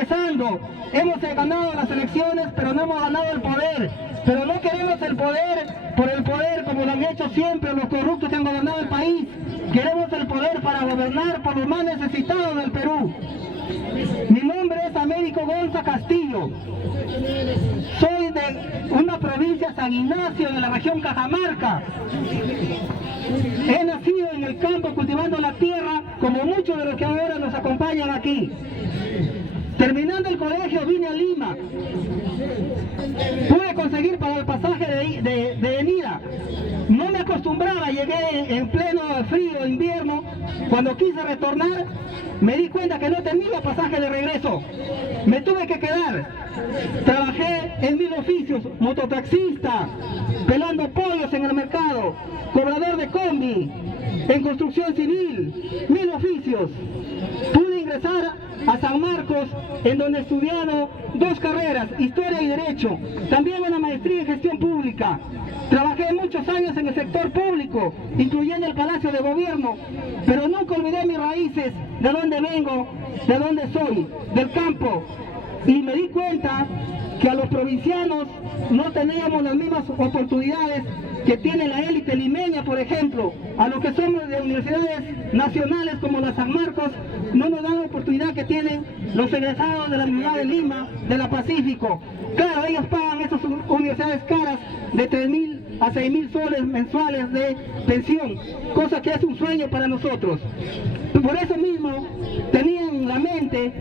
empezando. Hemos ganado las elecciones, pero no hemos ganado el poder. Pero no queremos el poder por el poder, como lo han hecho siempre los corruptos que han gobernado el país. Queremos el poder para gobernar por los más necesitados del Perú. Mi nombre es Américo Gonza Castillo. Soy de una provincia San Ignacio, de la región Cajamarca. He nacido en el campo cultivando la tierra, como muchos de los que ahora nos acompañan aquí. Terminando el colegio vine a Lima. Pude conseguir para el pasaje de venida. No me acostumbraba, llegué en pleno frío, invierno. Cuando quise retornar, me di cuenta que no tenía pasaje de regreso. Me tuve que quedar. Trabajé en 1000 oficios, mototaxista, pelando pollos en el mercado, cobrador de combi, en construcción civil, 1000 oficios. Pude ingresar a San Marcos, en donde he estudiado 2 carreras, Historia y Derecho, también una maestría en Gestión Pública. Trabajé muchos años en el sector público, incluyendo el Palacio de Gobierno, pero nunca olvidé mis raíces, de dónde vengo, de dónde soy, del campo. Y me di cuenta que a los provincianos no teníamos las mismas oportunidades que tiene la élite limeña, por ejemplo. A los que somos de universidades nacionales como la San Marcos, no nos dan la oportunidad que tienen los egresados de la Universidad de Lima, de la Pacífico. Claro, ellos pagan esas universidades caras de 3.000 a 6.000 soles mensuales de pensión, cosa que es un sueño para nosotros. Por eso mismo tenía en la mente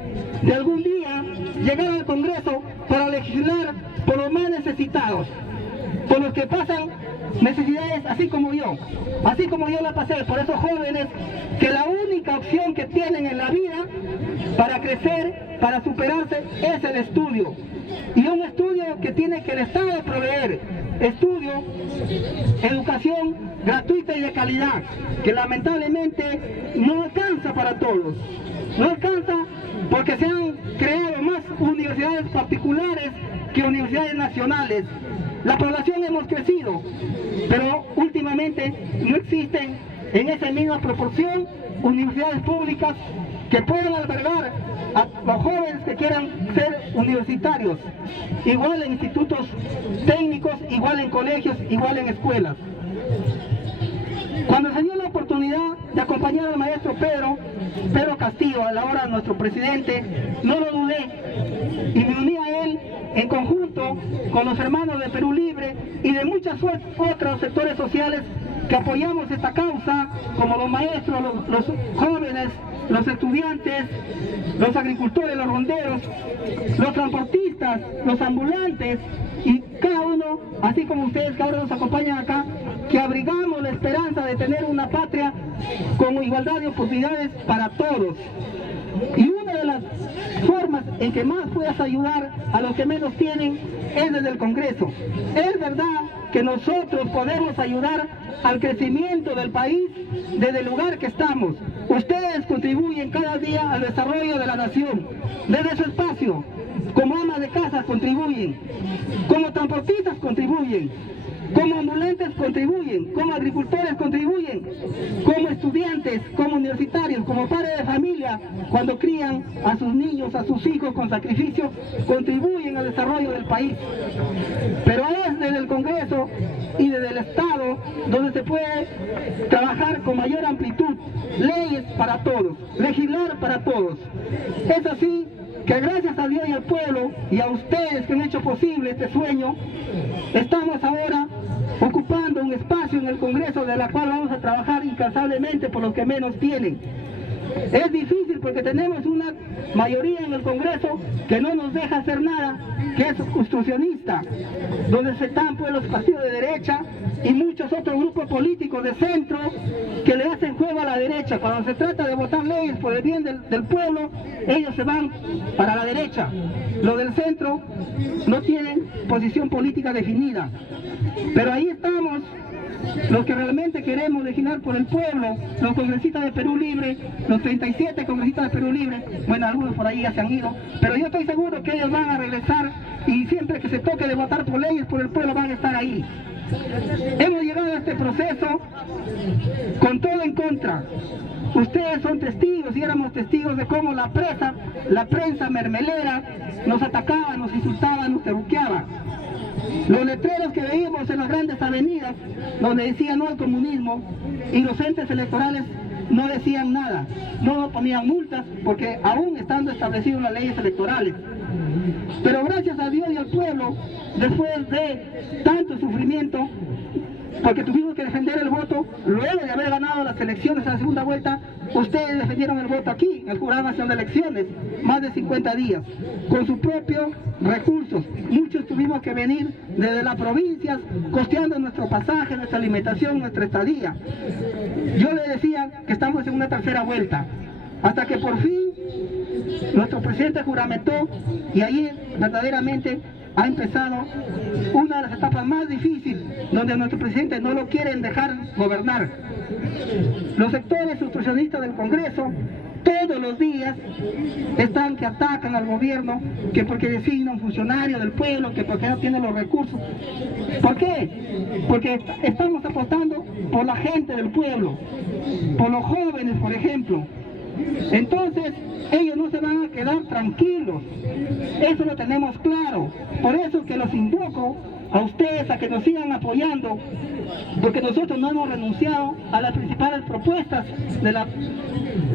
de algún día llegar al Congreso para legislar por los más necesitados, por los que pasan necesidades así como yo la pasé, por esos jóvenes que la única opción que tienen en la vida para crecer, para superarse, es el estudio. Y un estudio que tiene que el Estado proveer, estudio, educación gratuita y de calidad, que lamentablemente no alcanza para todos. No alcanza porque se han creado más universidades particulares que universidades nacionales. La población hemos crecido, pero últimamente no existen en esa misma proporción universidades públicas que puedan albergar a los jóvenes que quieran ser universitarios, igual en institutos técnicos, igual en colegios, igual en escuelas. Cuando se dio la oportunidad de acompañar al maestro Pedro Castillo, a la hora nuestro presidente, no lo dudé y me uní a él en conjunto con los hermanos de Perú Libre y de muchos otros sectores sociales que apoyamos esta causa, como los maestros, los jóvenes, los estudiantes, los agricultores, los ronderos, los transportistas, los ambulantes y cada uno, así como ustedes que ahora nos acompañan acá, que abrigamos la esperanza de tener una patria con igualdad de oportunidades para todos. Y una de las formas en que más puedas ayudar a los que menos tienen es desde el Congreso. Es verdad que nosotros podemos ayudar al crecimiento del país desde el lugar que estamos. Ustedes contribuyen cada día al desarrollo de la nación, desde su espacio. Como amas de casa contribuyen, como transportistas contribuyen, como ambulantes contribuyen, como agricultores contribuyen, como estudiantes, como universitarios, como padres de familia, cuando crían a sus niños, a sus hijos con sacrificio, contribuyen al desarrollo del país. Pero es desde el Congreso y desde el Estado donde se puede trabajar con mayor amplitud, leyes para todos, legislar para todos. Es así que gracias a Dios y al pueblo y a ustedes que han hecho posible este sueño, estamos ahora ocupando un espacio en el Congreso de la cual vamos a trabajar incansablemente por los que menos tienen. Es difícil porque tenemos una mayoría en el Congreso que no nos deja hacer nada, que es obstruccionista, donde se están pues los partidos de derecha y muchos otros grupos políticos de centro que le hacen juego a la derecha. Cuando se trata de votar leyes por el bien del pueblo, ellos se van para la derecha. Los del centro no tienen posición política definida. Pero ahí estamos, los que realmente queremos legislar por el pueblo, los congresistas de Perú Libre, los 37 congresistas de Perú Libre, bueno, algunos por ahí ya se han ido, pero yo estoy seguro que ellos van a regresar y siempre que se toque de votar por leyes por el pueblo van a estar ahí. Hemos llegado a este proceso con todo en contra. Ustedes son testigos y éramos testigos de cómo la prensa mermelera nos atacaba, nos insultaba, nos terruqueaba. Los letreros que veíamos en las grandes avenidas donde decían no al comunismo, y los entes electorales no decían nada, no ponían multas porque aún estando establecidas las leyes electorales. Pero gracias a Dios y al pueblo, después de tanto sufrimiento, porque tuvimos que defender el voto, luego de haber ganado las elecciones a la segunda vuelta, ustedes defendieron el voto aquí, en el Jurado Nacional de Elecciones, más de 50 días, con sus propios recursos. Muchos tuvimos que venir desde las provincias, costeando nuestro pasaje, nuestra alimentación, nuestra estadía. Yo les decía que estamos en una tercera vuelta, hasta que por fin nuestro presidente juramentó, y ahí verdaderamente ha empezado una de las etapas más difíciles, donde a nuestro presidente no lo quieren dejar gobernar. Los sectores obstruccionistas del Congreso todos los días están que atacan al gobierno, que porque designa un funcionario del pueblo, que porque no tiene los recursos. ¿Por qué? Porque estamos apostando por la gente del pueblo, por los jóvenes, por ejemplo. Entonces, ellos no se van a quedar tranquilos, eso lo tenemos claro. Por eso que los invoco a ustedes a que nos sigan apoyando, porque nosotros no hemos renunciado a las principales propuestas de la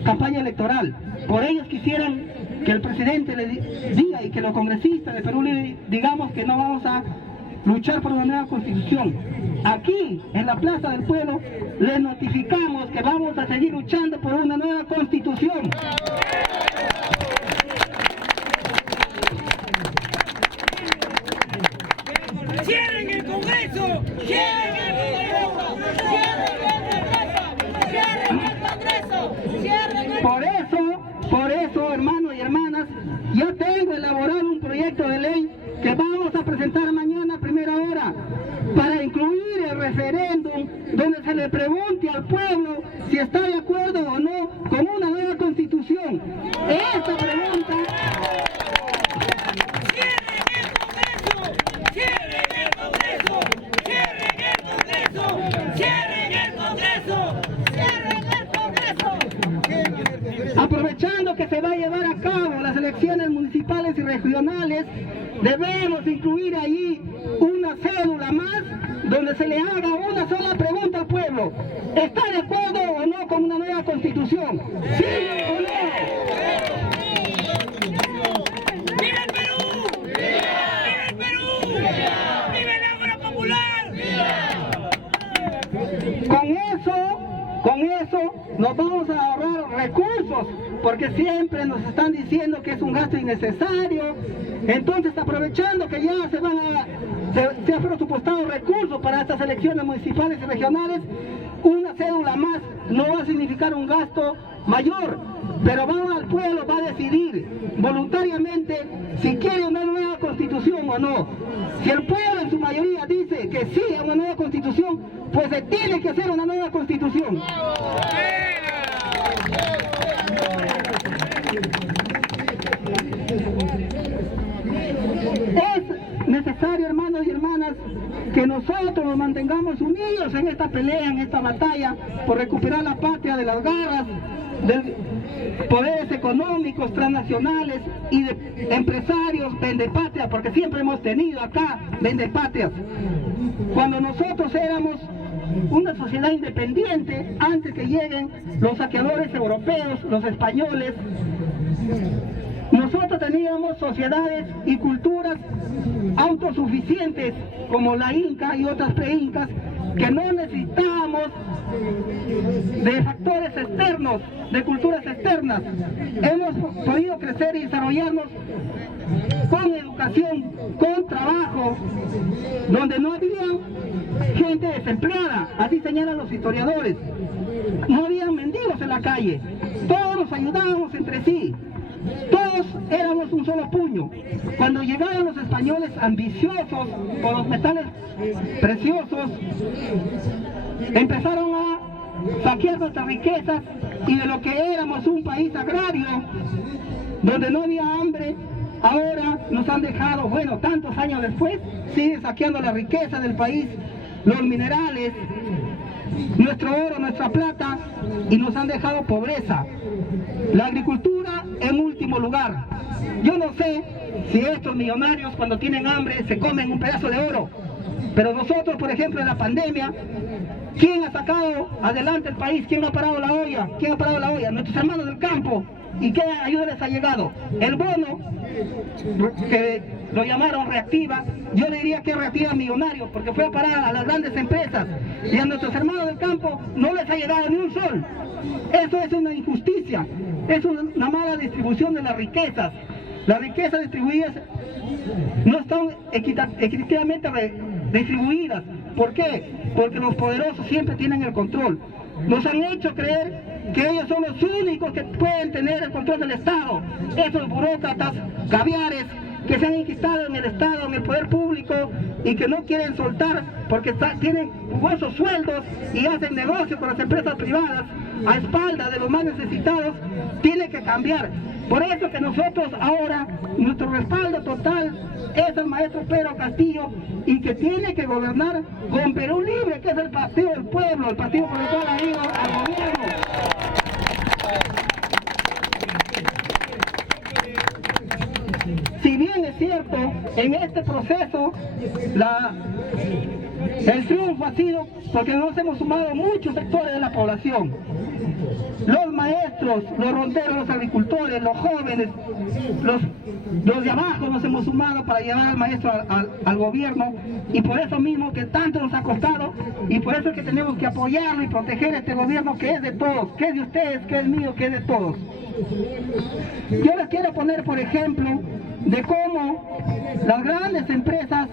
campaña electoral. Por ellos quisieran que el presidente le diga y que los congresistas de Perú Libre digamos que no vamos a luchar por una nueva constitución. Aquí, en la Plaza del Pueblo, les notificamos que vamos a seguir luchando por una nueva constitución. ¡Cierren el Congreso! ¡Cierren el Congreso! ¡Cierren el Congreso! ¡Cierren el Congreso! Por eso, hermanos y hermanas, ya tengo elaborado un proyecto de ley que vamos a presentar mañana a primera hora para incluir el referéndum donde se le pregunte al pueblo si está de acuerdo o no con una nueva constitución. Esta pregunta... Aprovechando que se va a llevar a cabo las elecciones municipales y regionales, debemos incluir ahí una cédula más donde se le haga una sola pregunta al pueblo: ¿está de acuerdo o no con una nueva constitución? ¿Sí o no? ¡Viva el Perú! ¡Viva el Perú! ¡Viva el Ágora Popular! Con eso nos vamos a ahorrar recursos, porque siempre nos están diciendo que es un gasto innecesario. Entonces, aprovechando que ya se han presupuestado recursos para estas elecciones municipales y regionales, una cédula más no va a significar un gasto mayor, pero al pueblo va a decidir voluntariamente si quiere una nueva constitución o no. Si el pueblo en su mayoría dice que sí a una nueva constitución, pues se tiene que hacer una nueva constitución. Es necesario, hermanos y hermanas, que nosotros nos mantengamos unidos en esta pelea, en esta batalla por recuperar la patria de las garras de poderes económicos transnacionales y de empresarios vendepatria, porque siempre hemos tenido acá vendepatrias. Cuando nosotros éramos una sociedad independiente, antes que lleguen los saqueadores europeos, los españoles, nosotros teníamos sociedades y culturas autosuficientes como la Inca y otras pre-incas, que no necesitábamos de factores externos, de culturas externas. Hemos podido crecer y desarrollarnos con educación, con trabajo, donde no había gente desempleada, así señalan los historiadores. No había mendigos en la calle, todos nos ayudábamos entre sí. Todos éramos un solo puño. Cuando llegaron los españoles ambiciosos por los metales preciosos, empezaron a saquear nuestras riquezas, y de lo que éramos un país agrario, donde no había hambre, ahora nos han dejado, bueno, tantos años después, siguen saqueando la riqueza del país, los minerales, nuestro oro, nuestra plata, y nos han dejado pobreza. La agricultura en último lugar. Yo no sé si estos millonarios cuando tienen hambre se comen un pedazo de oro, pero nosotros, por ejemplo, en la pandemia, ¿quién ha sacado adelante el país? ¿Quién ha parado la olla? ¿Quién ha parado la olla? Nuestros hermanos del campo. ¿Y qué ayuda les ha llegado? El bono, que lo llamaron reactiva, yo le diría que es reactiva millonario, porque fue a parar a las grandes empresas, y a nuestros hermanos del campo no les ha llegado ni un sol. Eso es una injusticia, es una mala distribución de las riquezas. Las riquezas distribuidas no están equitativamente distribuidas. ¿Por qué? Porque los poderosos siempre tienen el control. Nos han hecho creer que ellos son los únicos que pueden tener el control del Estado. Esos burócratas, caviares, que se han enquistado en el Estado, en el poder público, y que no quieren soltar porque tienen jugosos sueldos y hacen negocio con las empresas privadas a espaldas de los más necesitados, tiene que cambiar. Por eso que nosotros ahora, nuestro respaldo total es al maestro Pedro Castillo, y que tiene que gobernar con Perú Libre, que es el partido del pueblo, el partido por el cual ha ido al gobierno. Si bien es cierto, en este proceso el triunfo ha sido porque nos hemos sumado muchos sectores de la población. Los maestros, los ronderos, los agricultores, los jóvenes, los de abajo nos hemos sumado para llevar al maestro al gobierno, y por eso mismo que tanto nos ha costado, y por eso es que tenemos que apoyarlo y proteger este gobierno que es de todos, que es de ustedes, que es mío, que es de todos. Yo les quiero poner, por ejemplo, de cómo las grandes empresas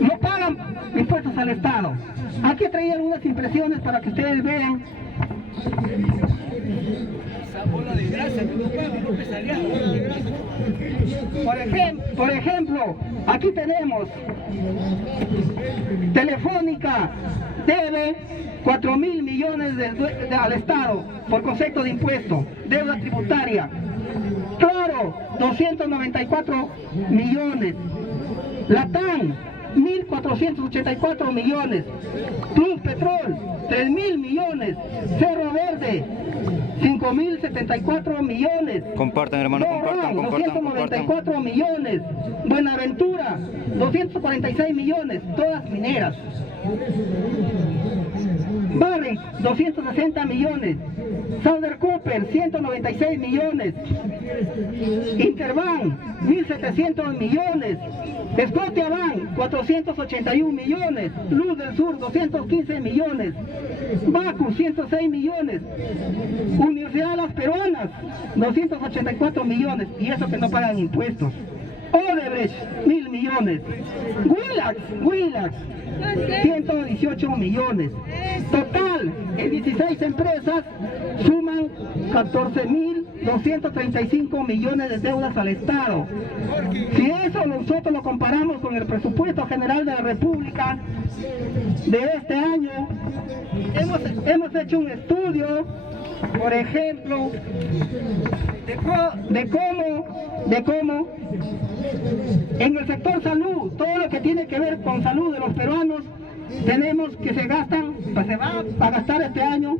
no pagan impuestos al Estado. Aquí traía algunas impresiones para que ustedes vean. Por ejemplo, aquí tenemos Telefónica debe 4.000 millones al Estado por concepto de impuesto, deuda tributaria. Claro, 294 millones. Latam, 1.484 millones. Plus Petrol, 3.000 millones. Cerro Verde, 5.074 millones. Compartan, hermano, compartan. 294 millones. Buenaventura, 246 millones, todas mineras. Barrick, 260 millones. Southern Copper, 196 millones. Interbank, 1.700 millones. Scotiabank, 481 millones. Luz del Sur, 215 millones. Bacu, 106 millones. Universidad de las Peruanas, 284 millones. Y eso que no pagan impuestos. Odebrecht, 1.000 millones. Willax, 118 millones. Total, en 16 empresas suman 14.235 millones de deudas al Estado. Si eso nosotros lo comparamos con el presupuesto general de la República de este año, hemos hecho un estudio, por ejemplo, de cómo en el sector salud, todo lo que tiene que ver con salud de los peruanos, tenemos que se va a gastar este año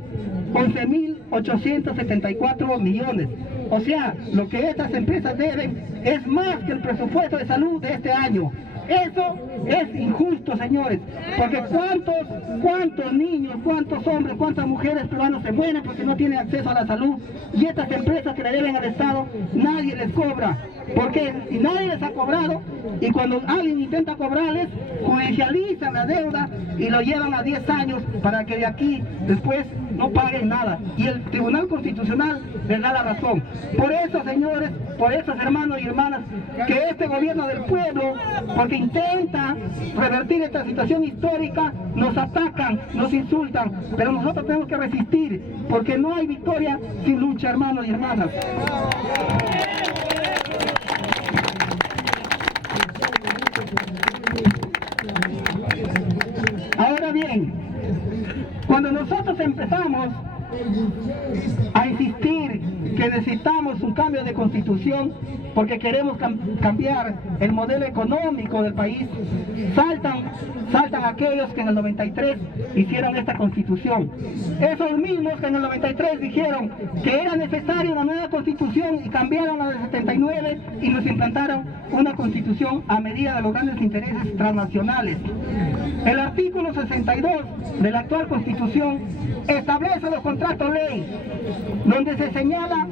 11.874 millones. O sea, lo que estas empresas deben es más que el presupuesto de salud de este año. Eso es injusto, señores, porque cuántos niños, cuántos hombres, cuántas mujeres peruanos se mueren porque no tienen acceso a la salud, y estas empresas que le deben al Estado, nadie les cobra. Porque si nadie les ha cobrado, y cuando alguien intenta cobrarles, judicializan la deuda y lo llevan a 10 años para que de aquí después no paguen nada. Y el Tribunal Constitucional les da la razón. Por eso, señores, por eso, hermanos y hermanas, que este gobierno del pueblo, porque intenta revertir esta situación histórica, nos atacan, nos insultan, pero nosotros tenemos que resistir, porque no hay victoria sin lucha, hermanos y hermanas. Ahora bien, cuando nosotros empezamos a insistir que necesitamos un cambio cambio de constitución porque queremos cambiar el modelo económico del país. Saltan aquellos que en el 93 hicieron esta constitución. Esos mismos que en el 93 dijeron que era necesaria una nueva constitución y cambiaron la del 79 y nos implantaron una constitución a medida de los grandes intereses transnacionales. El artículo 62 de la actual constitución establece los contratos ley, donde se señala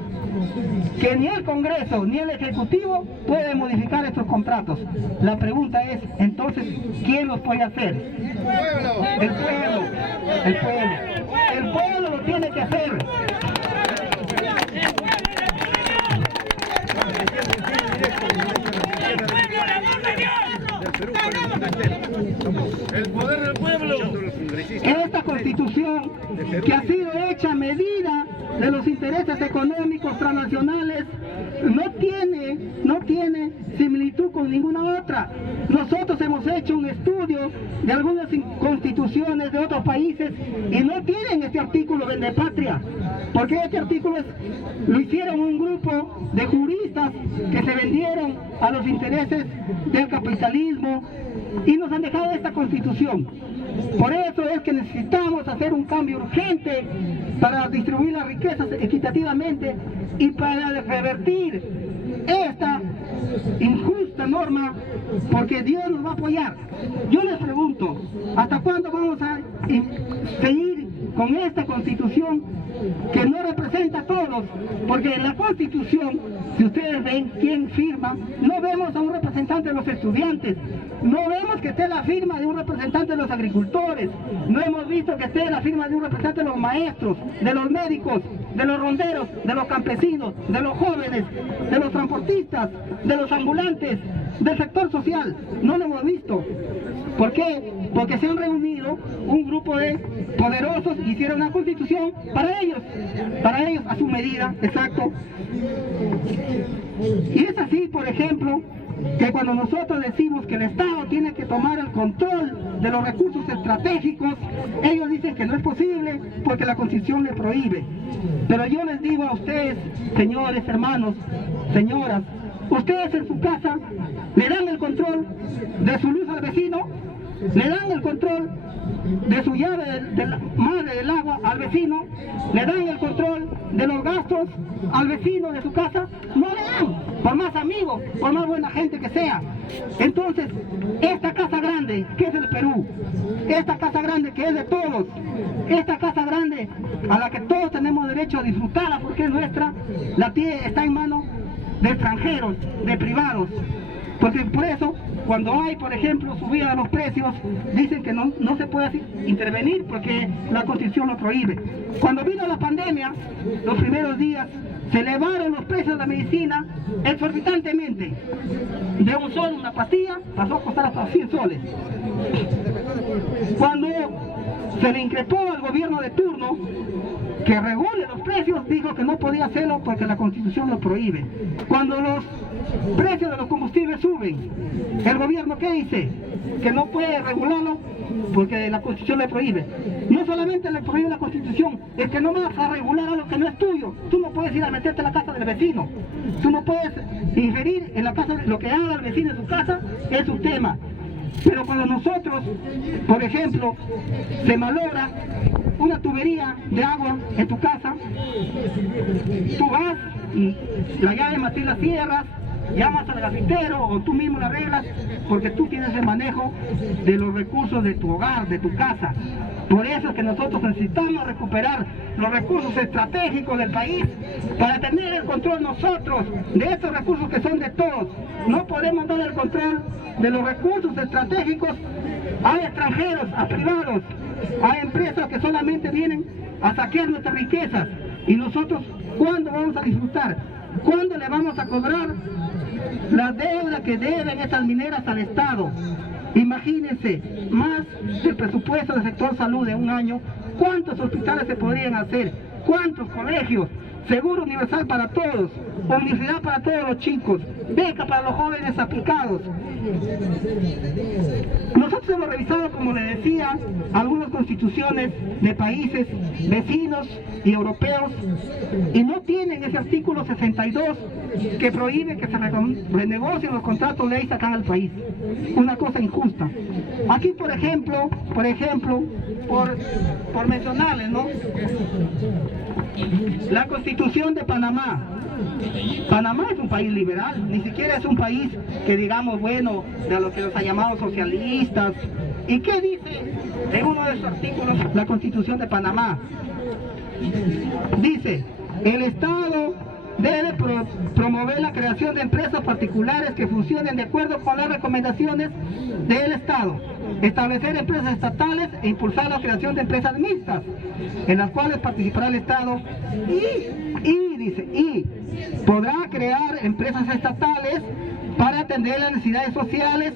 que ni el Congreso ni el Ejecutivo puede modificar estos contratos. La pregunta es, entonces, ¿quién los puede hacer? El pueblo. El pueblo lo tiene que hacer. El poder del pueblo. Esta constitución, que ha sido hecha a medida de los intereses económicos transnacionales, no tiene similitud con ninguna otra. Nosotros hemos hecho un estudio de algunas constituciones de otros países y no tienen este artículo vendepatria, porque este artículo lo hicieron un grupo de juristas que se vendieron a los intereses del capitalismo y nos han dejado esta constitución. Por eso es que necesitamos hacer un cambio urgente para distribuir las riquezas equitativamente y para revertir esta injusta norma, porque Dios nos va a apoyar. Yo les pregunto, ¿hasta cuándo vamos a seguir con esta constitución que no representa a todos? Porque en la constitución, si ustedes ven quién firma, no vemos a un representante de los estudiantes, no vemos que esté la firma de un representante de los agricultores, no hemos visto que esté la firma de un representante de los maestros, de los médicos, de los ronderos, de los campesinos, de los jóvenes, de los transportistas, de los ambulantes, del sector social. No lo hemos visto. ¿Por qué? Porque se han reunido un grupo de poderosos y hicieron una constitución para ellos a su medida, exacto. Y es así, por ejemplo, que cuando nosotros decimos que el Estado tiene que tomar el control de los recursos estratégicos, ellos dicen que no es posible porque la Constitución le prohíbe. Pero yo les digo a ustedes, señores, hermanos, señoras, ustedes en su casa le dan el control de su luz al vecino, le dan el control de su llave de la madre del agua al vecino, le dan el control de los gastos al vecino de su casa. No le dan, por más amigos, por más buena gente que sea. Entonces, esta casa grande que es el Perú, esta casa grande que es de todos, esta casa grande a la que todos tenemos derecho a disfrutarla porque es nuestra, la tiene, está en manos de extranjeros, de privados. Porque por eso, cuando hay, por ejemplo, subida de los precios, dicen que no se puede intervenir porque la Constitución lo prohíbe. Cuando vino la pandemia, los primeros días, se elevaron los precios de la medicina exorbitantemente. De un sol, una pastilla, pasó a costar hasta 100 soles. Cuando se le increpó al gobierno de turno que regule los precios, dijo que no podía hacerlo porque la Constitución lo prohíbe. Cuando los precios de los combustibles suben, ¿el gobierno qué dice? Que no puede regularlo porque la Constitución le prohíbe. No solamente le prohíbe la Constitución, es que no vas a regular algo que no es tuyo. Tú no puedes ir a meterte en la casa del vecino, tú no puedes inferir en la casa, lo que haga el vecino en su casa es su tema. Pero cuando nosotros, por ejemplo, se malogra una tubería de agua en tu casa, tú vas y la llave Matilde la cierras, llamas al gasitero o tú mismo la arreglas porque tú tienes el manejo de los recursos de tu hogar, de tu casa. Por eso es que nosotros necesitamos recuperar los recursos estratégicos del país para tener el control nosotros de estos recursos que son de todos. No podemos dar el control de los recursos estratégicos a extranjeros, a privados, a empresas que solamente vienen a saquear nuestras riquezas. Y nosotros, ¿cuándo vamos a disfrutar? ¿Cuándo le vamos a cobrar la deuda que deben estas mineras al Estado? Imagínense, más del presupuesto del sector salud de un año, ¿cuántos hospitales se podrían hacer? ¿Cuántos colegios? Seguro universal para todos, universidad para todos los chicos. beca para los jóvenes aplicados. Nosotros hemos revisado, como les decía, algunas constituciones de países vecinos y europeos y no tienen ese artículo 62 que prohíbe que se renegocien los contratos leyes acá en el país. Una cosa injusta. Aquí, por ejemplo, por mencionarles, ¿no? La Constitución de Panamá. Panamá es un país liberal, ni siquiera es un país que digamos, bueno, de lo que los ha llamado socialistas. ¿Y qué dice en uno de sus artículos la Constitución de Panamá? Dice, el Estado debe promover la creación de empresas particulares que funcionen de acuerdo con las recomendaciones del Estado, establecer empresas estatales e impulsar la creación de empresas mixtas, en las cuales participará el Estado y podrá crear empresas estatales para atender las necesidades sociales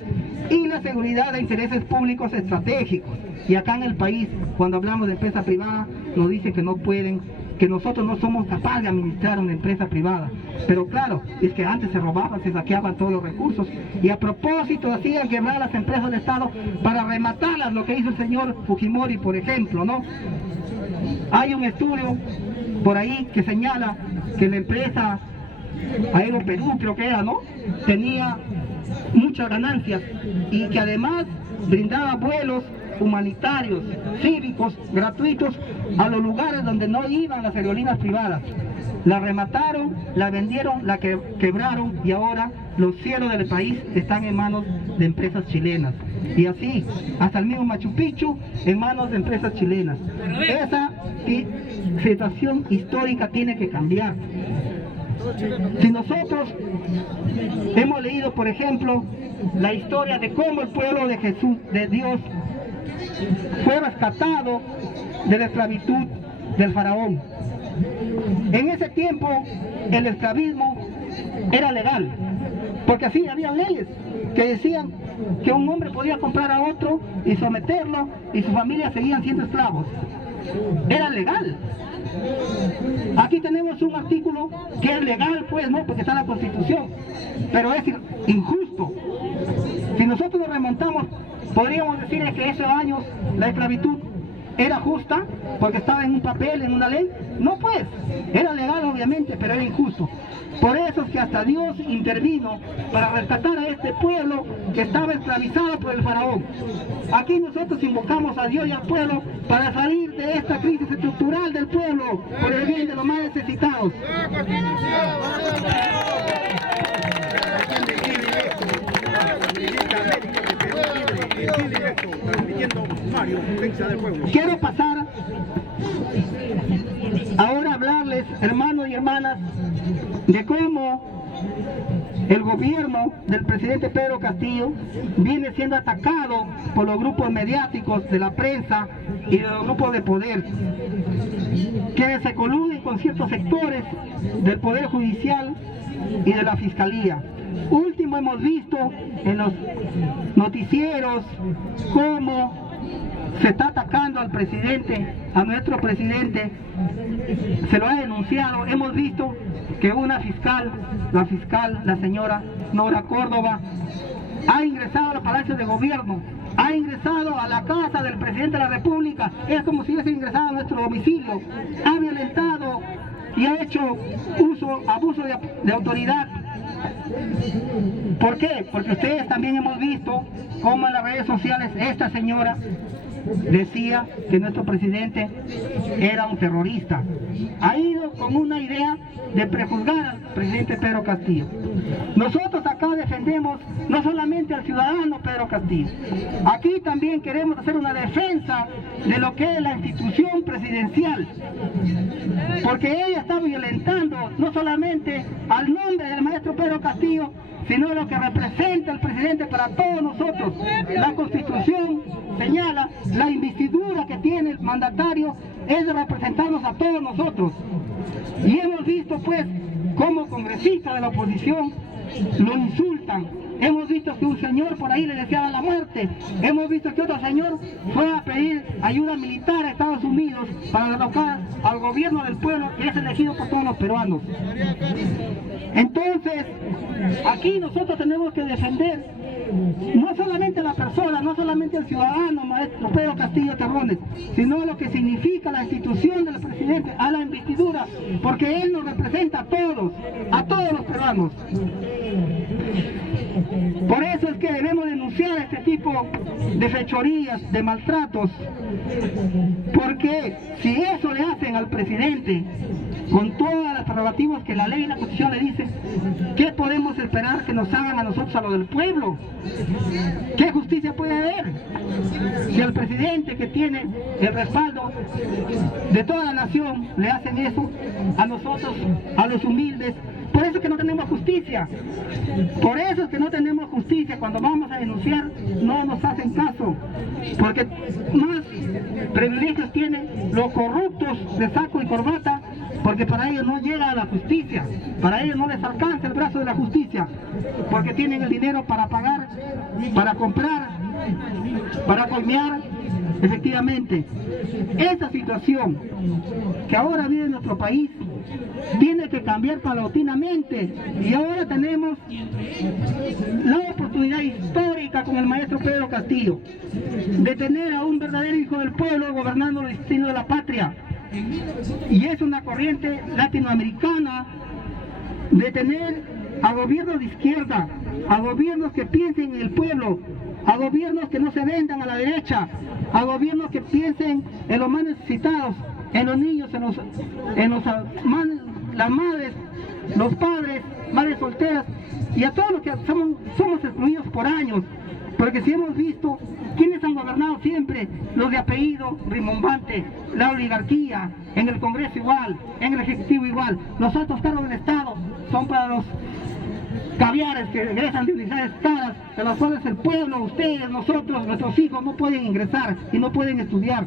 y la seguridad de intereses públicos estratégicos. Y acá en el país, cuando hablamos de empresa privada, nos dicen que no pueden, que nosotros no somos capaces de administrar una empresa privada. Pero claro, es que antes se robaban, se saqueaban todos los recursos y a propósito hacían quebrar las empresas del Estado para rematarlas, lo que hizo el señor Fujimori, por ejemplo, ¿no? Hay un estudio por ahí que señala que la empresa Aeroperú, creo que era, ¿no?, tenía muchas ganancias y que además brindaba vuelos humanitarios, cívicos, gratuitos a los lugares donde no iban las aerolíneas privadas. La remataron, la vendieron, la quebraron y ahora los cielos del país están en manos de empresas chilenas. Y así, hasta el mismo Machu Picchu en manos de empresas chilenas. Esa situación histórica tiene que cambiar. Si nosotros hemos leído, por ejemplo, la historia de cómo el pueblo de Jesús, de Dios, fue rescatado de la esclavitud del faraón. En ese tiempo el esclavismo era legal, porque así había leyes que decían que un hombre podía comprar a otro y someterlo y su familia seguían siendo esclavos. Era legal. Aquí tenemos un artículo que es legal, pues, ¿no?, porque está en la Constitución, pero es injusto. Si nosotros nos remontamos, podríamos decir que esos años la esclavitud era justa porque estaba en un papel, en una ley. No, pues, era legal obviamente, pero era injusto. Por eso es que hasta Dios intervino para rescatar a este pueblo que estaba esclavizado por el faraón. Aquí nosotros invocamos a Dios y al pueblo para salir de esta crisis estructural del pueblo por el bien de los más necesitados. Quiero pasar ahora a hablarles, hermanos y hermanas, de cómo el gobierno del presidente Pedro Castillo viene siendo atacado por los grupos mediáticos de la prensa y de los grupos de poder, que se coluden con ciertos sectores del Poder Judicial y de la Fiscalía. Último, hemos visto en los noticieros cómo se está atacando al presidente, a nuestro presidente, se lo ha denunciado. Hemos visto que una fiscal, la señora Nora Córdoba, ha ingresado al Palacio de Gobierno, ha ingresado a la casa del presidente de la República, es como si hubiese ingresado a nuestro domicilio, ha violentado y ha hecho abuso de autoridad. ¿Por qué? Porque ustedes también hemos visto cómo en las redes sociales esta señora decía que nuestro presidente era un terrorista. Ha ido con una idea de prejuzgar al presidente Pedro Castillo. Nosotros acá defendemos no solamente al ciudadano Pedro Castillo, aquí también queremos hacer una defensa de lo que es la institución presidencial, porque ella está violentando no solamente al nombre del maestro Pedro Castillo, sino lo que representa el presidente para todos nosotros. La Constitución señala la investidura que tiene el mandatario es de representarnos a todos nosotros. Y hemos visto pues como congresistas de la oposición lo insultan. Hemos visto que un señor por ahí le deseaba la muerte. Hemos visto que otro señor fue a pedir ayuda militar a Estados Unidos para derrocar al gobierno del pueblo que es elegido por todos los peruanos. Entonces, aquí nosotros tenemos que defender no solamente a la persona, no solamente al ciudadano, maestro Pedro Castillo Terrones, sino lo que significa la institución del presidente a la investidura, porque él nos representa a todos los peruanos. Por eso es que debemos denunciar este tipo de fechorías, de maltratos, porque si eso le hacen al presidente, con todas las prerrogativas que la ley y la Constitución le dicen, ¿qué podemos esperar que nos hagan a nosotros, a lo del pueblo? ¿Qué justicia puede haber? Si al presidente, que tiene el respaldo de toda la nación, le hacen eso a nosotros, a los humildes. Por eso es que no tenemos justicia. Por eso es que no tenemos justicia. Cuando vamos a denunciar, no nos hacen caso. Porque más privilegios tienen los corruptos de saco y corbata, porque para ellos no llega a la justicia. Para ellos no les alcanza el brazo de la justicia. Porque tienen el dinero para pagar, para comprar, para colmear. Efectivamente, esa situación que ahora vive en nuestro país tiene que cambiar paulatinamente, y ahora tenemos la oportunidad histórica con el maestro Pedro Castillo de tener a un verdadero hijo del pueblo gobernando el destino de la patria, y es una corriente latinoamericana de tener a gobiernos de izquierda, a gobiernos que piensen en el pueblo, a gobiernos que no se vendan a la derecha, a gobiernos que piensen en los más necesitados, en los niños, las madres, los padres, madres solteras, y a todos los que somos excluidos por años, porque si hemos visto quiénes han gobernado siempre, los de apellido rimbombante, la oligarquía, en el Congreso igual, en el Ejecutivo igual, los altos cargos del Estado son para los caviares que regresan de universidades caras, de las cuales el pueblo, ustedes, nosotros, nuestros hijos no pueden ingresar y no pueden estudiar.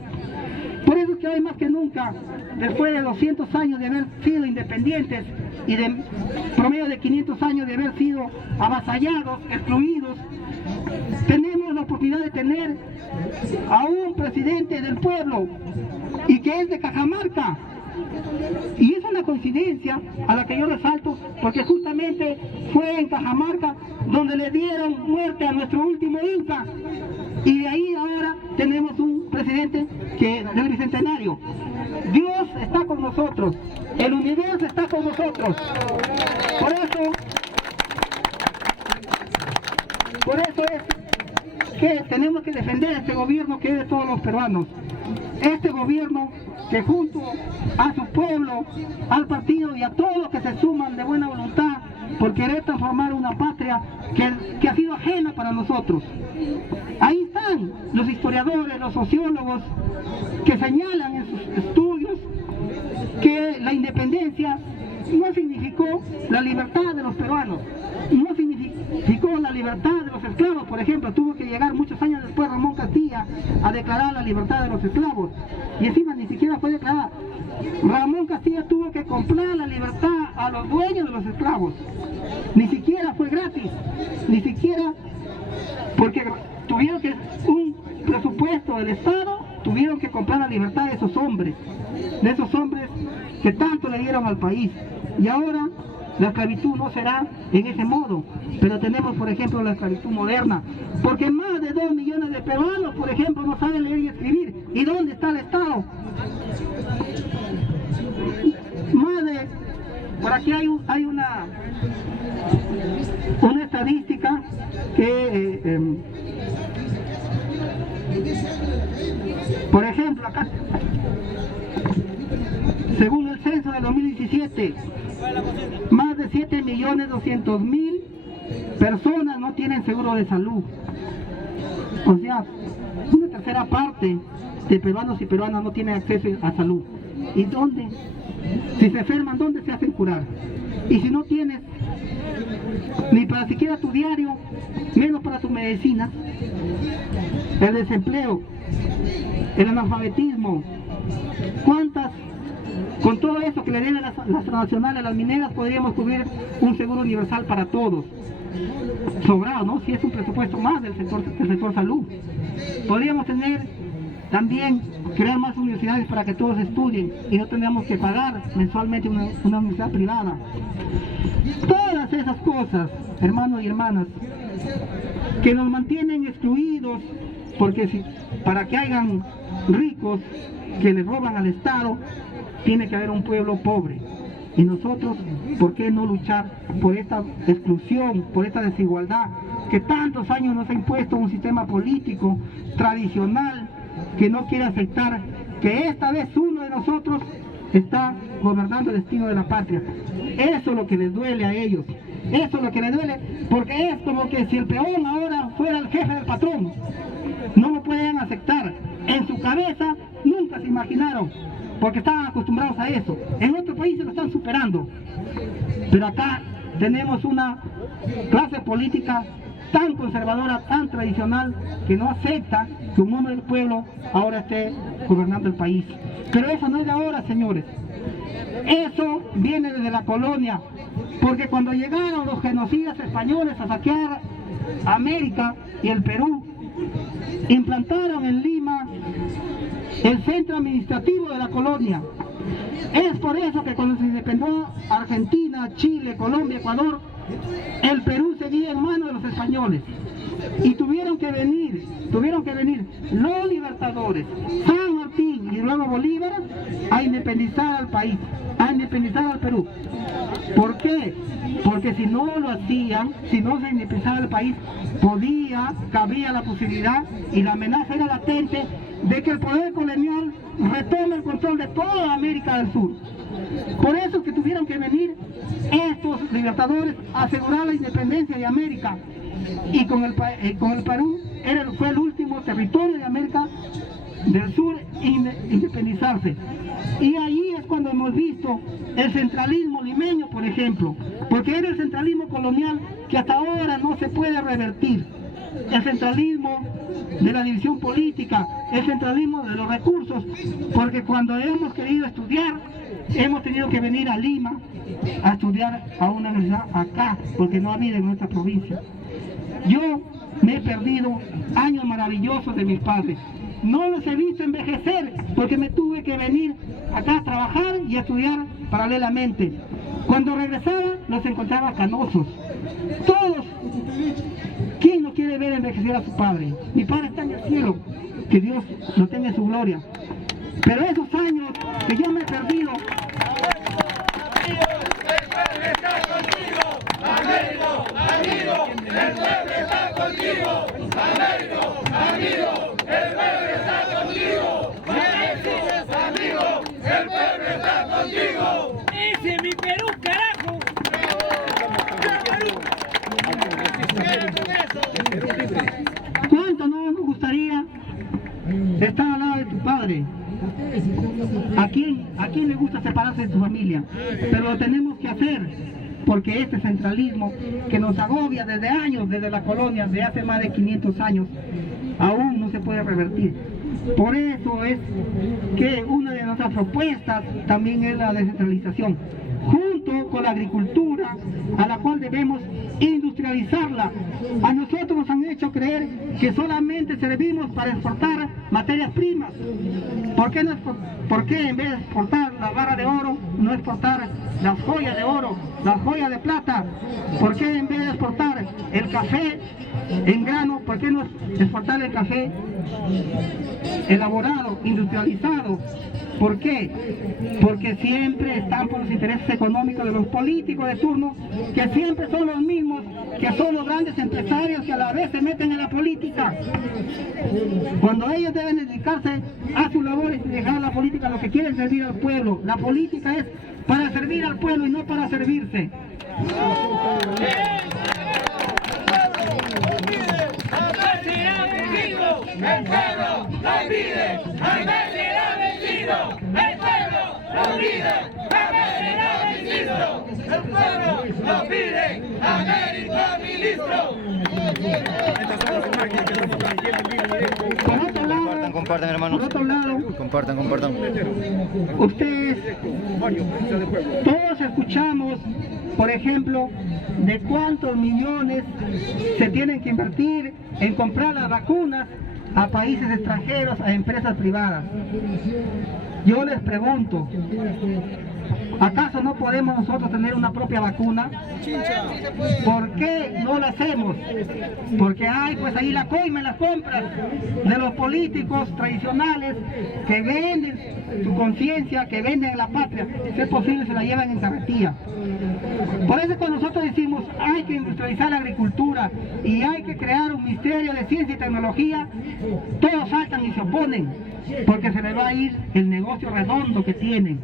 Por eso es que hoy más que nunca, después de 200 años de haber sido independientes y de promedio de 500 años de haber sido avasallados, excluidos, tenemos la oportunidad de tener a un presidente del pueblo, y que es de Cajamarca. Y es una coincidencia a la que yo resalto, porque justamente fue en Cajamarca donde le dieron muerte a nuestro último Inca, y de ahí ahora tenemos un presidente del Bicentenario. Dios está con nosotros, el universo está con nosotros. Por eso es que tenemos que defender este gobierno que es de todos los peruanos. Este gobierno que junto a su pueblo, al partido y a todos los que se suman de buena voluntad por querer transformar una patria que ha sido ajena para nosotros. Ahí están los historiadores, los sociólogos, que señalan en sus estudios que la independencia no significó la libertad de los peruanos, no significó la libertad de los esclavos. Por ejemplo, tuvo que llegar muchos años después Ramón Castilla a declarar la libertad de los esclavos, y encima ni siquiera fue declarada. Ramón Castilla tuvo que comprar la libertad a los dueños de los esclavos, ni siquiera fue gratis, ni siquiera, porque tuvieron que un presupuesto del Estado, tuvieron que comprar la libertad de esos hombres que tanto le dieron al país. Y ahora la esclavitud no será en ese modo, pero tenemos, por ejemplo, la esclavitud moderna, porque más de 2 millones de peruanos, por ejemplo, no saben leer y escribir. ¿Y dónde está el Estado? Por aquí hay una estadística que, por ejemplo, acá, según el censo de 2017, más de 7.200.000 personas no tienen seguro de salud. O sea, una tercera parte de peruanos y peruanas no tienen acceso a salud. ¿Y dónde? Si se enferman, ¿dónde se hacen curar? Y si no tienes ni para siquiera tu diario, menos para tu medicina, el desempleo, el analfabetismo, ¿cuántas Con todo eso que le deben las transnacionales, las mineras, podríamos cubrir un seguro universal para todos. Sobrado, ¿no? Si es un presupuesto más del sector salud. Podríamos tener también, crear más universidades para que todos estudien y no tendríamos que pagar mensualmente una universidad privada. Todas esas cosas, hermanos y hermanas, que nos mantienen excluidos, porque para que hayan ricos que le roban al Estado, tiene que haber un pueblo pobre. Y nosotros, ¿por qué no luchar por esta exclusión, por esta desigualdad que tantos años nos ha impuesto un sistema político tradicional que no quiere aceptar que esta vez uno de nosotros está gobernando el destino de la patria? Eso es lo que les duele a ellos. Eso es lo que les duele, porque es como que si el peón ahora fuera el jefe del patrón. No lo pueden aceptar. En su cabeza nunca se imaginaron, porque estaban acostumbrados a eso. En otros países lo están superando. Pero acá tenemos una clase política tan conservadora, tan tradicional, que no acepta que un hombre del pueblo ahora esté gobernando el país. Pero eso no es de ahora, señores. Eso viene desde la colonia, porque cuando llegaron los genocidas españoles a saquear América y el Perú, implantaron en Lima el centro administrativo de la colonia. Es por eso que cuando se independió Argentina, Chile, Colombia, Ecuador, el Perú seguía en manos de los españoles. Y tuvieron que venir los libertadores, San Martín y luego Bolívar, a independizar al país, a independizar al Perú. ¿Por qué? Porque si no lo hacían, si no se independizaba el país, cabía la posibilidad y la amenaza era latente de que el poder colonial retome el control de toda América del Sur. Por eso es que tuvieron que venir estos libertadores a asegurar la independencia de América. Y con el Perú fue el último territorio de América del Sur independizarse. Y ahí es cuando hemos visto el centralismo limeño, por ejemplo, porque era el centralismo colonial que hasta ahora no se puede revertir. El centralismo de la división política, el centralismo de los recursos, porque cuando hemos querido estudiar, hemos tenido que venir a Lima a estudiar a una universidad acá, porque no había en nuestra provincia. Yo me he perdido años maravillosos de mis padres. No los he visto envejecer porque me tuve que venir acá a trabajar y a estudiar paralelamente. Cuando regresaba los encontraba canosos. Todos. ¿Quién no quiere ver envejecer a su padre? Mi padre está en el cielo. Que Dios lo tenga en su gloria. Pero esos años que yo me he perdido... ¡Ese es mi Perú, carajo! ¿Cuánto no nos gustaría estar al lado de tu padre? ¿A quién le gusta separarse de su familia? Pero lo tenemos que hacer, porque este centralismo que nos agobia desde años, desde la colonia, de hace más de 500 años, aún no se puede revertir. Por eso es que una de nuestras propuestas también es la descentralización, junto con la agricultura, a la cual debemos industrializarla. A nosotros nos han hecho creer que solamente servimos para exportar materias primas. ¿Por qué en vez de exportar la barra de oro, no exportar las joyas de oro, las joyas de plata? ¿Por qué en vez de exportar el café en grano, por qué no exportar el café elaborado, industrializado? ¿Por qué? Porque siempre están por los intereses económicos de los políticos de turno, que siempre son los mismos, que son los grandes empresarios que a la vez se meten en la política. Cuando ellos deben dedicarse a sus labores y dejar la política, lo que quieren servir al pueblo. La política es para servir al pueblo y no para servirse. El pueblo lo pide, jamás será vencido. El pueblo lo pide, jamás será vencido. El pueblo lo pide, América ministro. Por otro lado, compartan, hermanos. Por otro lado, Compartan. ustedes, todos escuchamos, por ejemplo, de cuántos millones se tienen que invertir en comprar las vacunas a países extranjeros, a empresas privadas. Yo les pregunto, ¿acaso no podemos nosotros tener una propia vacuna? ¿Por qué no la hacemos? Porque hay pues ahí la coima en las compras de los políticos tradicionales que venden su conciencia, que venden la patria, si es posible se la llevan en carretilla. Por eso cuando nosotros decimos hay que industrializar la agricultura y hay que crear un ministerio de ciencia y tecnología, todos saltan y se oponen, porque se les va a ir el negocio redondo que tienen.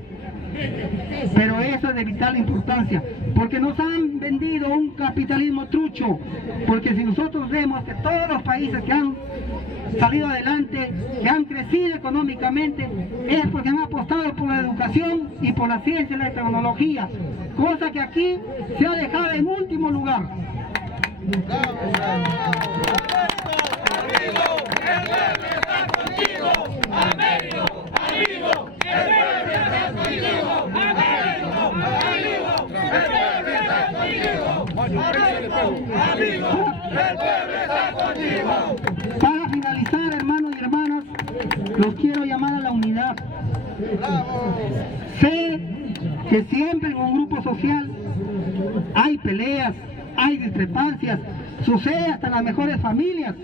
Pero eso es de vital importancia, porque nos han vendido un capitalismo trucho, porque si nosotros vemos que todos los países que han salido adelante, que han crecido económicamente, es porque han apostado por la educación y por la ciencia y la tecnología, cosa que aquí se ha dejado en último lugar. Para finalizar, hermanos y hermanas, los quiero llamar a la unidad. Sé que siempre en un grupo social hay peleas, hay discrepancias, sucede hasta en las mejores familias.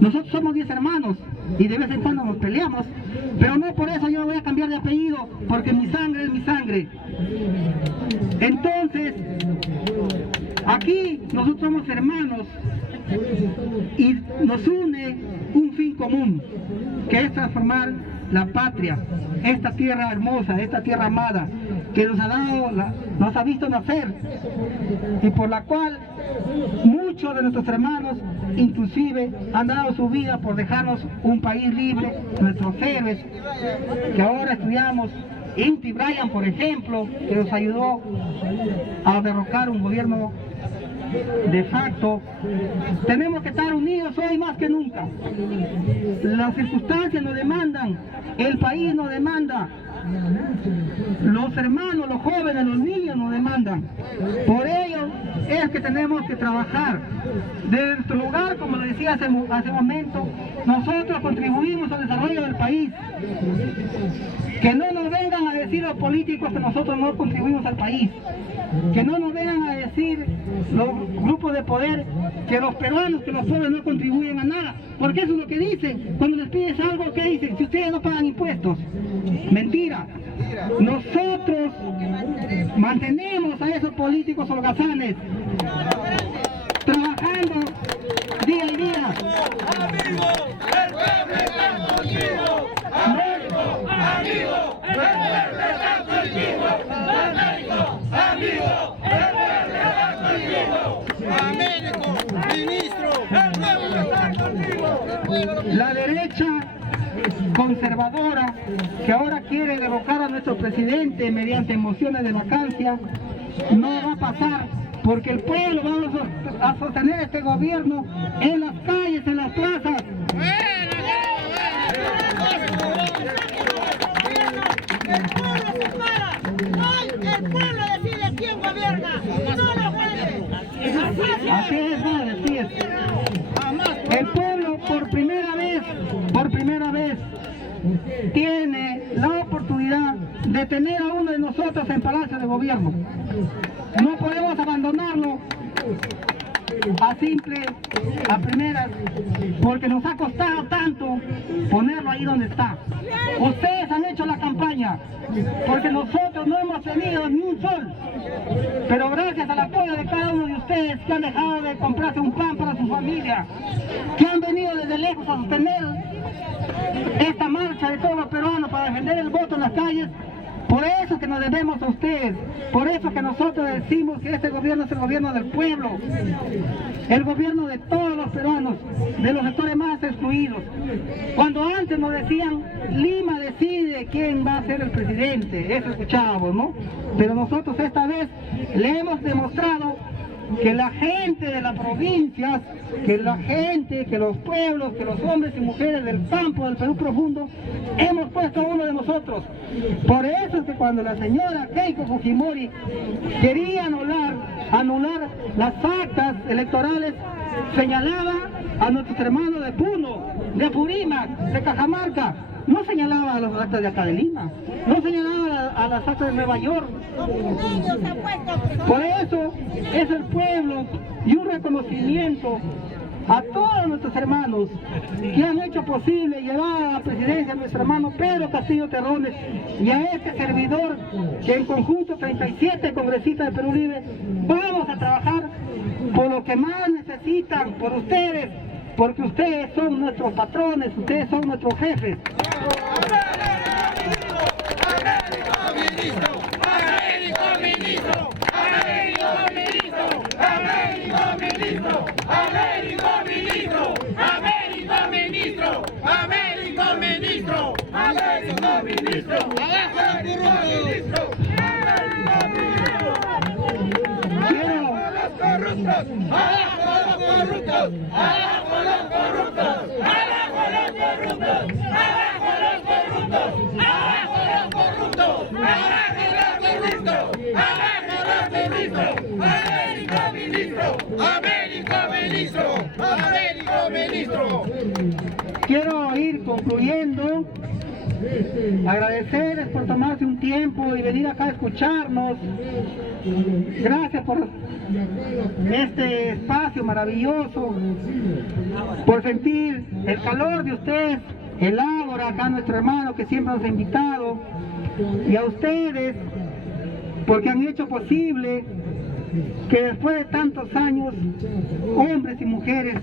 Nosotros somos 10 hermanos y de vez en cuando nos peleamos, pero no por eso yo voy a cambiar de apellido, porque mi sangre es mi sangre. Entonces, aquí nosotros somos hermanos y nos une un fin común, que es transformar la patria, esta tierra hermosa, esta tierra amada, que nos ha dado, nos ha visto nacer y por la cual muchos de nuestros hermanos inclusive han dado su vida por dejarnos un país libre, nuestros héroes que ahora estudiamos, Inti Bryan, por ejemplo, que nos ayudó a derrocar un gobierno de facto. Tenemos que estar unidos hoy más que nunca. Las circunstancias nos demandan, el país nos demanda, los hermanos, los jóvenes, los niños nos demandan. Por ello es que tenemos que trabajar. De nuestro lugar, como lo decía hace momento, nosotros contribuimos al desarrollo del país. Que no nos vengan a decir los políticos que nosotros no contribuimos al país. Que no nos vengan a decir los grupos de poder que los peruanos, que los pueblos no contribuyen a nada. Porque eso es lo que dicen. Cuando les pides algo, ¿qué dicen? Si ustedes no pagan impuestos. Mentira. Nosotros mantenemos a esos políticos holgazanes trabajando día y día. ¡Amigo! ¡El pueblo está contigo! ¡Amigo! ¡Amigo! ¡El pueblo está contigo! ¡Amigo! ¡Amigo! ¡El pueblo está contigo! ¡Américo! ¡Ministro! ¡El pueblo está contigo! La derecha conservadora que ahora quiere derrocar a nuestro presidente mediante mociones de vacancia no va a pasar, porque el pueblo va a sostener este gobierno en las calles, en las plazas. El pueblo se para. Hoy el pueblo decide quién gobierna. No lo puede. Así es, madre, así es. El pueblo por primera vez tiene la oportunidad de tener a uno de nosotros en Palacio de Gobierno. No podemos abandonarlo a primeras, porque nos ha costado tanto ponerlo ahí donde está. Ustedes han hecho la campaña, porque nosotros no hemos tenido ni un sol, pero gracias al apoyo de cada uno de ustedes que han dejado de comprarse un pan para su familia, que han venido desde lejos a sostener esta marcha de todos los peruanos para defender el voto en las calles. Por eso que nos debemos a ustedes, por eso que nosotros decimos que este gobierno es el gobierno del pueblo, el gobierno de todos los peruanos, de los sectores más excluidos. Cuando antes nos decían, Lima decide quién va a ser el presidente, eso escuchábamos, ¿no? Pero nosotros esta vez le hemos demostrado que la gente de las provincias, que la gente, que los pueblos, que los hombres y mujeres del campo del Perú profundo, hemos puesto a uno de nosotros. Por eso es que cuando la señora Keiko Fujimori quería anular las actas electorales, señalaba a nuestros hermanos de Puno, de Apurímac, de Cajamarca. No señalaba a los actas de acá de Lima, no señalaba a las actas de Nueva York. Por eso es el pueblo y un reconocimiento a todos nuestros hermanos que han hecho posible llevar a la presidencia a nuestro hermano Pedro Castillo Terrones y a este servidor que en conjunto 37 congresistas de Perú Libre vamos a trabajar por lo que más necesitan, por ustedes, porque ustedes son nuestros patrones, ustedes son nuestros jefes. Quiero ir concluyendo, agradecerles por tomarse un tiempo y venir acá a escucharnos. Gracias por este espacio maravilloso, por sentir el calor de ustedes, el Ágora, acá nuestro hermano que siempre nos ha invitado, y a ustedes porque han hecho posible que después de tantos años, hombres y mujeres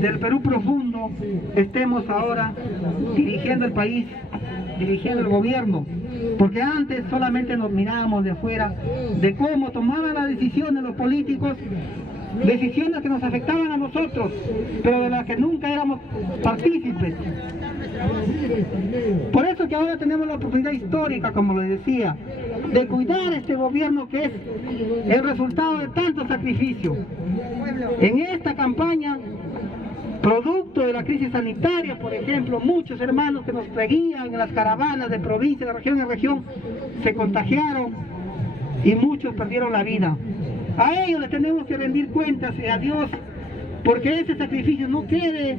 del Perú profundo, estemos ahora dirigiendo el país, dirigiendo el gobierno, porque antes solamente nos mirábamos de afuera de cómo tomaban las decisiones los políticos, decisiones que nos afectaban a nosotros, pero de las que nunca éramos partícipes. Por eso que ahora tenemos la oportunidad histórica, como les decía, de cuidar este gobierno que es el resultado de tanto sacrificio. En esta campaña, producto de la crisis sanitaria, por ejemplo, muchos hermanos que nos seguían en las caravanas de provincia, de región en región, se contagiaron y muchos perdieron la vida. A ellos les tenemos que rendir cuentas a Dios, porque ese sacrificio no quede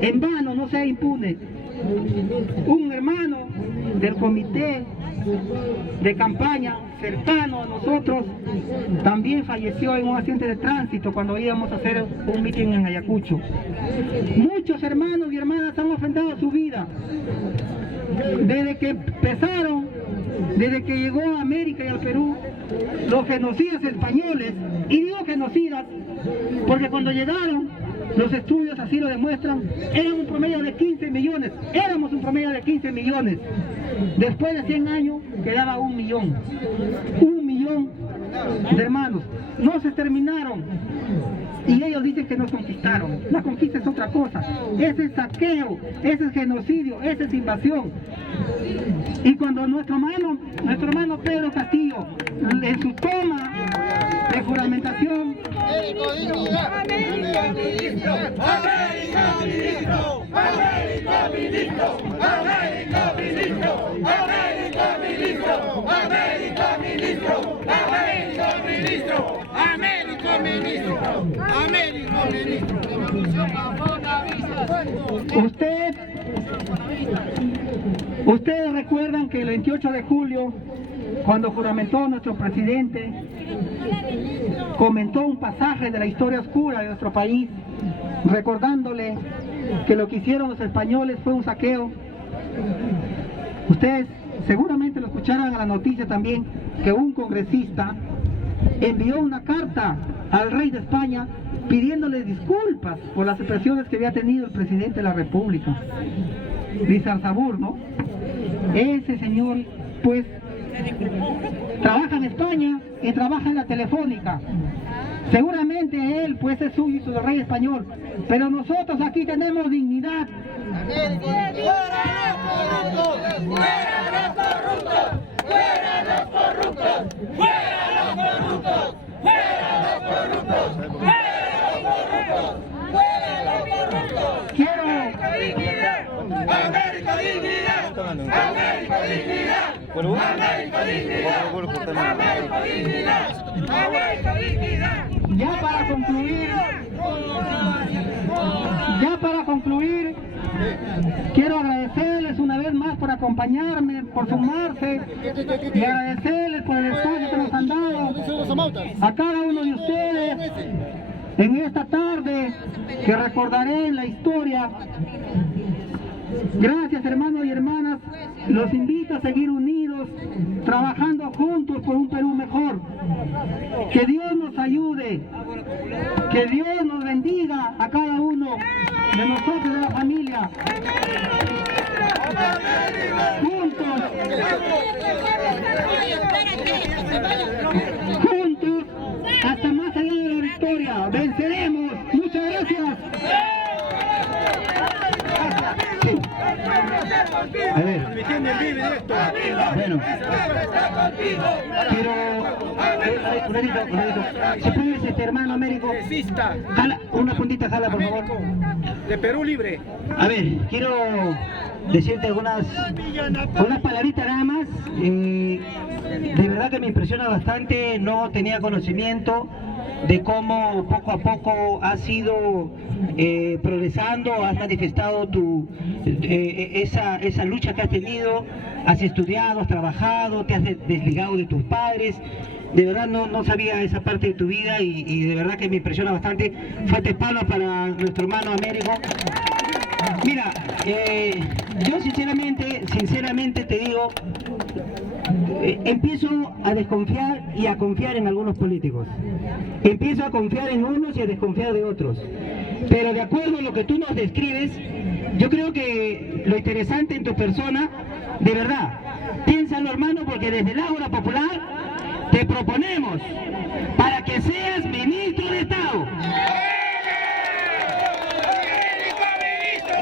en vano, no sea impune. Un hermano del comité de campaña cercano a nosotros también falleció en un accidente de tránsito cuando íbamos a hacer un mitin en Ayacucho. Muchos hermanos y hermanas han ofrendado su vida desde que empezaron, desde que llegó a América y al Perú los genocidas españoles. Y digo genocidas porque cuando llegaron, los estudios así lo demuestran, eran un promedio de 15 millones, éramos un promedio de 15 millones. Después de 100 años quedaba 1 millón. 1 millón de hermanos. No se terminaron. Y ellos dicen que nos conquistaron. La conquista es otra cosa. Ese es saqueo, ese es genocidio, esa es invasión. Y cuando nuestro hermano Pedro Castillo, en su toma de juramentación, ustedes recuerdan que el 28 de julio, cuando juramentó nuestro presidente, comentó un pasaje de la historia oscura de nuestro país, recordándole que lo que hicieron los españoles fue un saqueo. Ustedes seguramente lo escucharon en la noticia también, que un congresista envió una carta al rey de España pidiéndole disculpas por las expresiones que había tenido el presidente de la República, Lizarzabur, ¿no? Ese señor, pues, trabaja en España y trabaja en la Telefónica. Seguramente él, pues, es suyo y su rey español, pero nosotros aquí tenemos dignidad. ¡Fuera los corruptos! ¡Fuera los corruptos! ¡Fuera los corruptos! ¡Fuera los corruptos! ¡Fuera los corruptos! ¡Fuera los corruptos! ¡Fuera los corruptos! Quiero ¡América dignidad! ¡América dignidad! ¡América dignidad! ¡América dignidad! ¡América dignidad! ¡América dignidad! ya para concluir, quiero agradecerles una vez más por acompañarme, por sumarse y agradecerles por el espacio que nos han dado a cada uno de ustedes en esta tarde que recordaré en la historia. Gracias, hermanos y hermanas, los invito a seguir unidos, trabajando juntos por un Perú mejor. Que Dios nos ayude, que Dios nos bendiga a cada uno de nosotros, de la familia. Juntos, hasta más allá de la victoria, venceremos. Muchas gracias. A ver, bueno, quiero ¿se puede ir este hermano Américo? Jala, una puntita, jala por favor. De Perú Libre. A ver, quiero decirte unas palabritas nada más. De verdad que me impresiona bastante, no tenía conocimiento de cómo poco a poco has ido progresando, has manifestado esa lucha que has tenido, has estudiado, has trabajado, te has desligado de tus padres. De verdad no sabía esa parte de tu vida y de verdad que me impresiona bastante. Fuertes palmas para nuestro hermano Américo. Mira, yo sinceramente te digo, empiezo a desconfiar y a confiar en algunos políticos. Empiezo a confiar en unos y a desconfiar de otros. Pero de acuerdo a lo que tú nos describes, yo creo que lo interesante en tu persona, de verdad, piénsalo hermano, porque desde el Ágora Popular te proponemos para que seas ministro de Estado.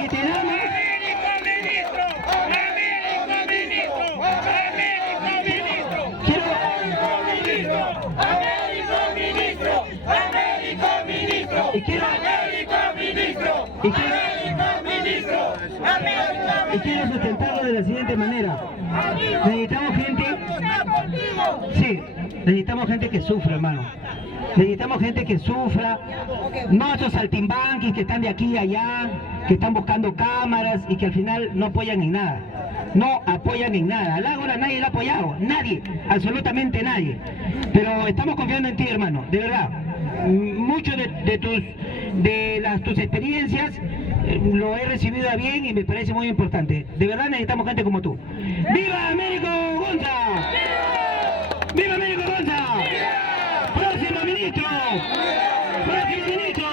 Y te damos y quiero sustentarlo de la siguiente manera. Necesitamos gente, sí, necesitamos gente que sufra, hermano. Necesitamos gente que sufra, no esos saltimbanquis que están de aquí y allá, que están buscando cámaras y que al final no apoyan en nada. No apoyan en nada. Al Ágora nadie lo ha apoyado, nadie, absolutamente nadie. Pero estamos confiando en ti, hermano, de verdad. Mucho de tus experiencias lo he recibido a bien y me parece muy importante. De verdad necesitamos gente como tú. ¡Viva Américo Gonza! ¡Viva Américo Gonza! ¡Próximo ministro! ¡Próximo ministro!